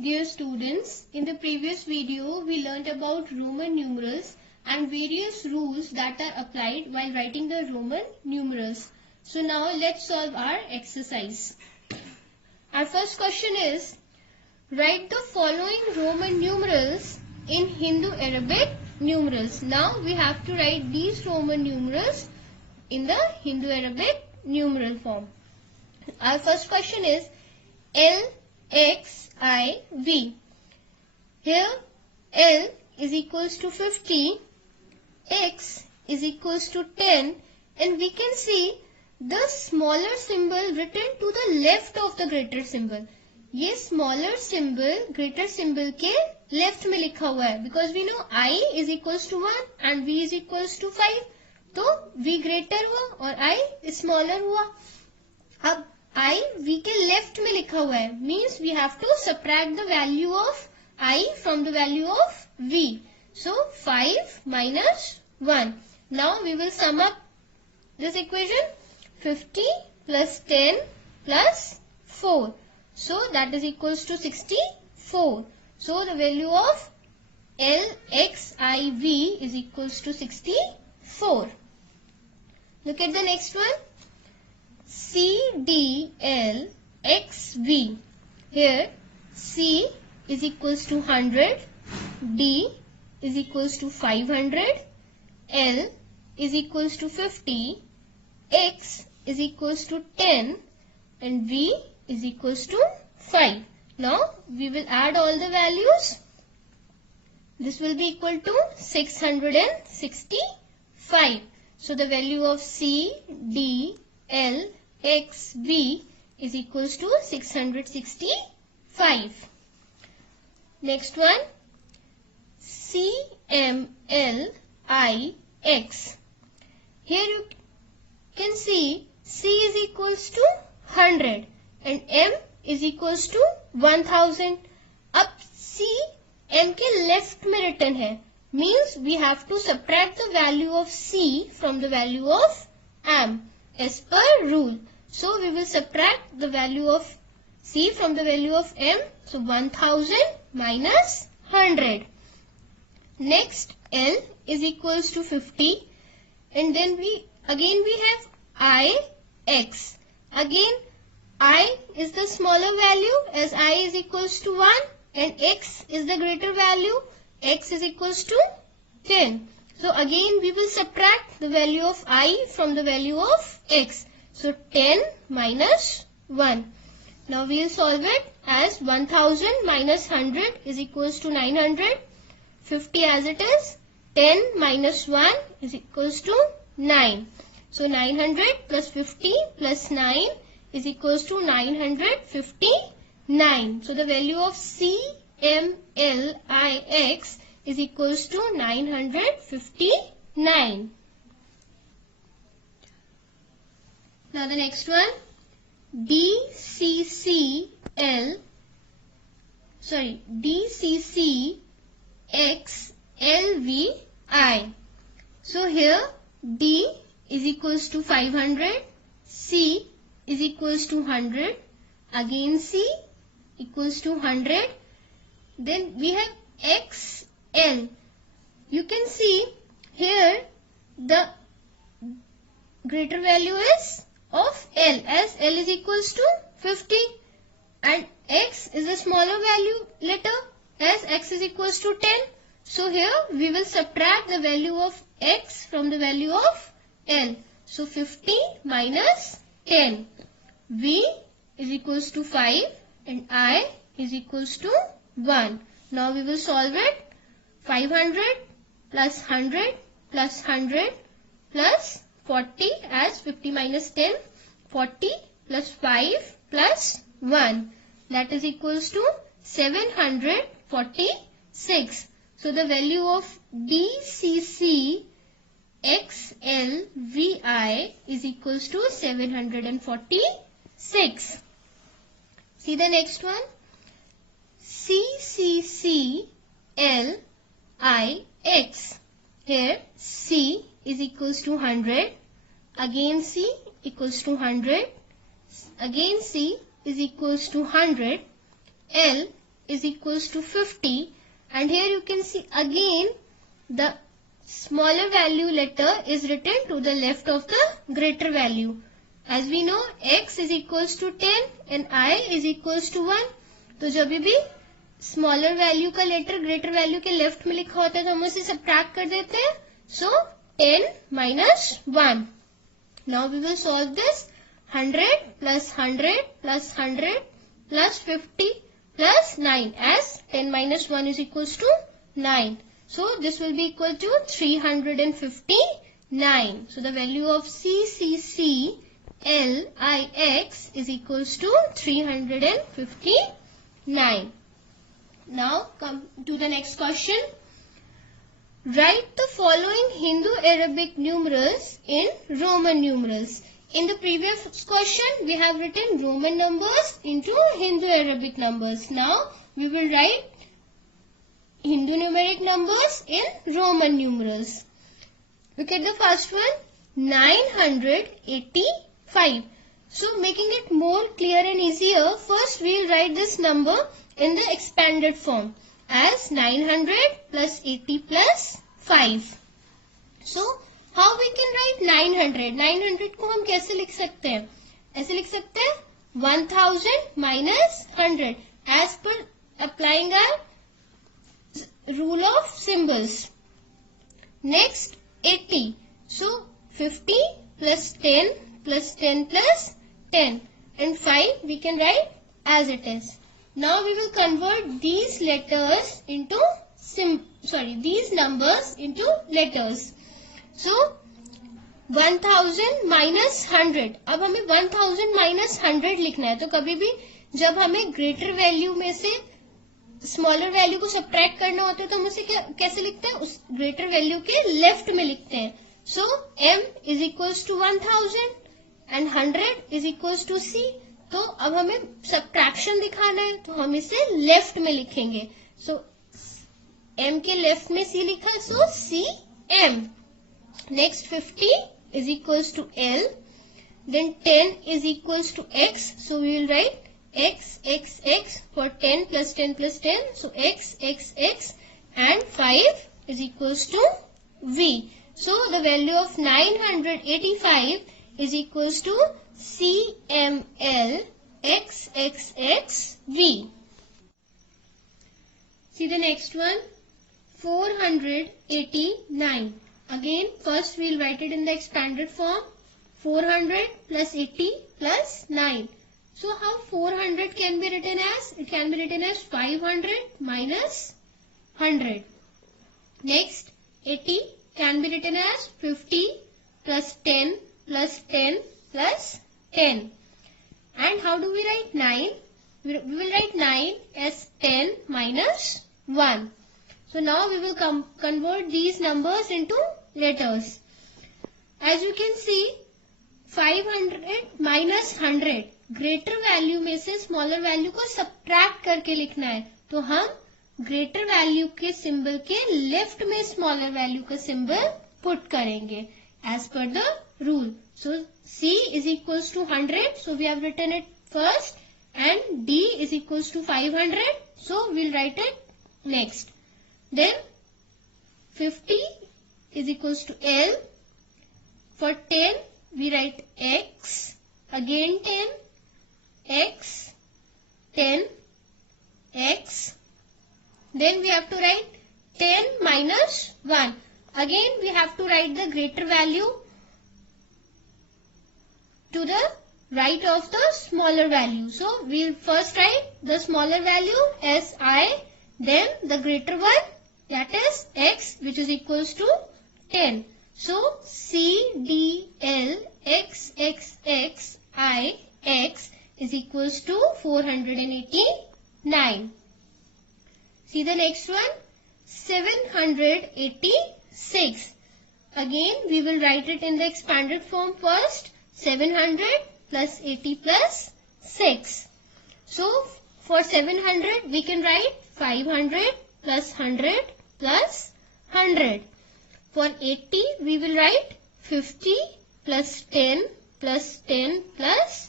Dear students, in the previous video we learnt about Roman numerals and various rules that are applied while writing the Roman numerals. So now let's solve our exercise. Our first question is, write the following Roman numerals in Hindu-Arabic numerals. Now we have to write these Roman numerals in the Hindu-Arabic numeral form. Our first question is LXIV. Here L is equals to 50, X is equals to 10, and we can see the smaller symbol written to the left of the greater symbol. ये smaller symbol greater symbol के left में लिखा हुआ है, because we know I is equals to 1 and V is equals to 5. तो V greater हुआ और I smaller हुआ. अब I V के left में लिखा हुआ है, means we have to subtract the value of I from the value of V. So 5 minus 1. Now we will sum up this equation. 50 plus 10 plus 4. So that is equals to 64. So the value of LXIV is equals to 64. Look at the next one. CDLXV. Here C is equals to 100, D is equals to 500, L is equals to 50, X is equals to 10 and V is equals to 5. Now we will add all the values. This will be equal to 665. So the value of C, D, L, X, V is equals to 665. Next one, CMLIX. Here you can see C is equals to 100 and M is equals to 1000. अब C M के left में written है, means we have to subtract the value of C from the value of M as per rule. So we will subtract the value of C from the value of M. So 1000 minus 100. Next L is equals to 50 and then we have IX. Again I is the smaller value as I is equals to 1 and X is the greater value. X is equals to 10. So again we will subtract the value of I from the value of X. So 10 minus 1. Now we will solve it as 1000 minus 100 is equals to 900. 50 as it is. 10 minus 1 is equals to 9. So 900 plus 50 plus 9 is equals to 959. So the value of CMLIX is equals to 959. Now the next one, DCCXLV. So here D is equals to 500, C is equals to 100, again C equals to 100. Then we have XL. You can see here the greater value is of L, as L is equals to 50 and X is a smaller value letter as X is equals to 10. So here we will subtract the value of X from the value of L. So 50 minus 10. V is equals to 5 and I is equals to 1. Now we will solve it. 500 plus 100 plus 100 plus 40 as 50 minus 10. 40 plus 5 plus 1. That is equals to 746. So the value of DCCXLVI is equals to 746. See the next one. CCCLIX. Here C is equals to 100. Again C equals to 100. Again C is equals to 100. L is equals to 50, and here you can see again the smaller value letter is written to the left of the greater value. As we know, x is equals to 10 and I is equals to 1. तो जब भी smaller value का letter greater value के left में लिखा होता है तो हम उसे सबट्रैक्ट कर देते हैं. सो 10 minus 1. Now we will solve this. 100 plus 100 plus 100 plus 50 plus 9, as 10 minus 1 is equals to 9. So this will be equal to 359. So the value of CCCLIX is equals to 359. Now come to the next question. Write the following Hindu-Arabic numerals in Roman numerals. In the previous question, we have written Roman numbers into Hindu-Arabic numbers. Now we will write Hindu numeric numbers in Roman numerals. Look at the first one, 985. So making it more clear and easier, first we will write this number in the expanded form as 900 plus 80 plus 5. So how we can write 900? 900 को हम कैसे लिख सकते हैं? ऐसे लिख सकते हैं 1000 minus 100 as per applying our rule of symbols. Next 80. So 50 plus 10 plus 10 plus 10 and 5 we can write as it is. Now we will convert these letters into these numbers into letters. So 1000 minus 100. अब हमें 1000 minus 100 लिखना है. तो कभी भी जब हमें greater value में से स्मॉलर वैल्यू को सब्ट्रैक्ट करना होता है तो हम उसे कैसे लिखते हैं? उस ग्रेटर वैल्यू के लेफ्ट में लिखते हैं. So m is equals to 1000 and 100 is equals to c. तो अब हमें सब्ट्रैक्शन दिखाना है तो हम इसे लेफ्ट में लिखेंगे. सो m के लेफ्ट में c लिखा, so c m. Next 50 is equals to l. Then 10 is equals to x. So we will write x x x for 10 plus 10 plus 10. So x x x and 5 is equals to v. So the value of 985 is equals to CML XXX V. See the next one, 489. Again, first we will write it in the expanded form. 400 plus 80 plus 9. So how 400 can be written as? It can be written as 500 minus 100. Next, 80 can be written as 50 plus 10 plus 10 plus 10. And how do we write 9? We will write 9 as 10 minus 1. So now we will convert these numbers into letters. As you can see, 500 minus 100. Greater value में से smaller value को subtract करके लिखना है. तो हम greater value के symbol के लेफ्ट में स्मॉलर वैल्यू का सिंबल पुट करेंगे as per the rule. So c is equals to 100. So we have written it first, and d is equals to 500. So we'll write it next. Then 50 is equals to l. For 10 we write x. Again 10. X, 10, x. Then we have to write 10 minus 1. Again we have to write the greater value to the right of the smaller value. So we will first write the smaller value as I, then the greater one, that is x, which is equals to 10. So C D L X X X I X is equals to 489. See the next one, 786. Again we will write it in the expanded form first. 700 plus 80 plus 6. So for 700 we can write 500 plus 100 plus 100. For 80 we will write 50 plus 10 plus 10 plus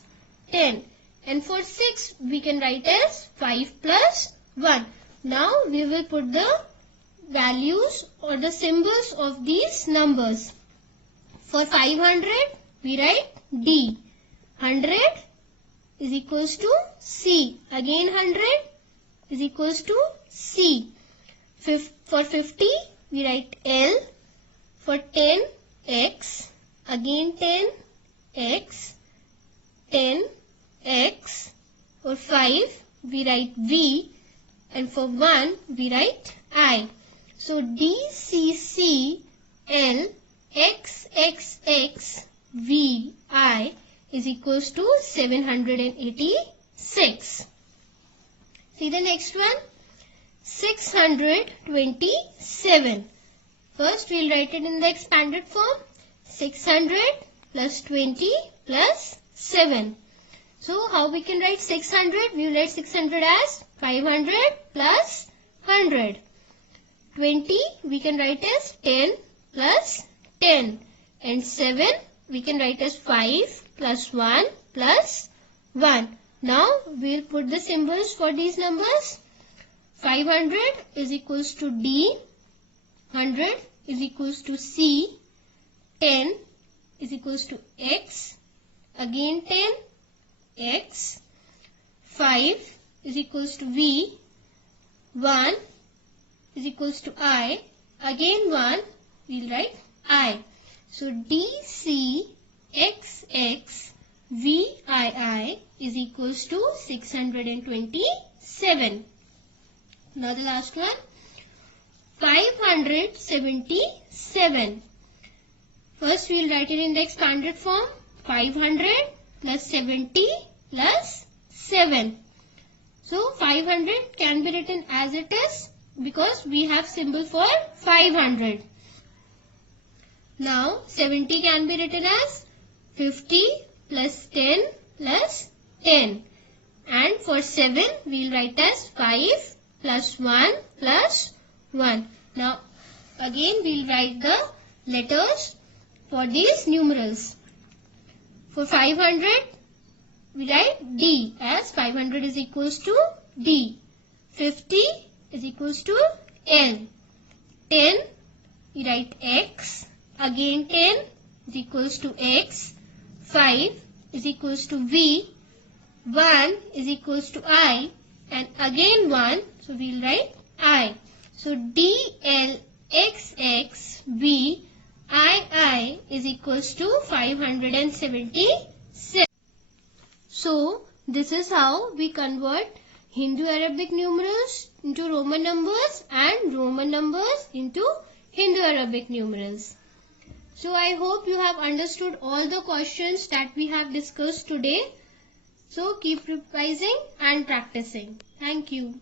10. And for 6 we can write as 5 plus 1. Now we will put the values or the symbols of these numbers. For 500, we write D. 100 is equals to C. Again 100 is equals to C. For 50, we write L. For 10, X. Again 10, X. 10, X. For 5, we write V. And for 1, we write I. So D, C, C, L, X, X, X, V, I is equals to 786. See the next one. 627. First we'll write it in the expanded form. 600 plus 20 plus 7. So how we can write 600? We will write 600 as 500 plus 100. 20 we can write as 10 plus 10. And 7 we can write as 5 plus 1 plus 1. Now we will put the symbols for these numbers. 500 is equals to D. 100 is equals to C. 10 is equals to X. Again 10, X. 5 is equals to V. 1 is equals to I. Again 1, we will write I. So D, C, X, X, V, I is equals to 627. Now the last one. 577. First we will write it in the expanded form. 500 plus 70 plus 7. So 500 can be written as it is because we have symbol for 500. Now 70 can be written as 50 plus 10 plus 10. And for 7 we will write as 5 plus 1 plus 1. Now again we will write the letters for these numerals. For 500 we write D as 500 is equals to D. 50 is equals to L. 10 we write X. Again 10 is equals to X. 5 is equals to V. 1 is equals to I. And again 1, so we will write I. So D, L, X, X, V, I is equals to 577. So this is how we convert Hindu-Arabic numerals into Roman numbers and Roman numbers into Hindu-Arabic numerals. So I hope you have understood all the questions that we have discussed today. So keep revising and practicing. Thank you.